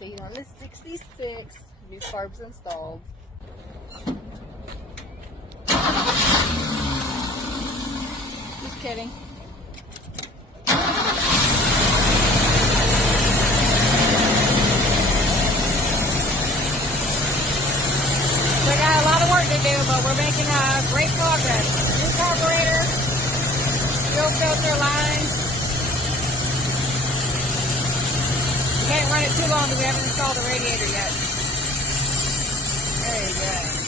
feet on the 66. New carbs installed. Just kidding. We got a lot of work to do, but we're making great progress. New carburetor, fuel filter line. Can't run it too long because we haven't installed the radiator yet. There you go.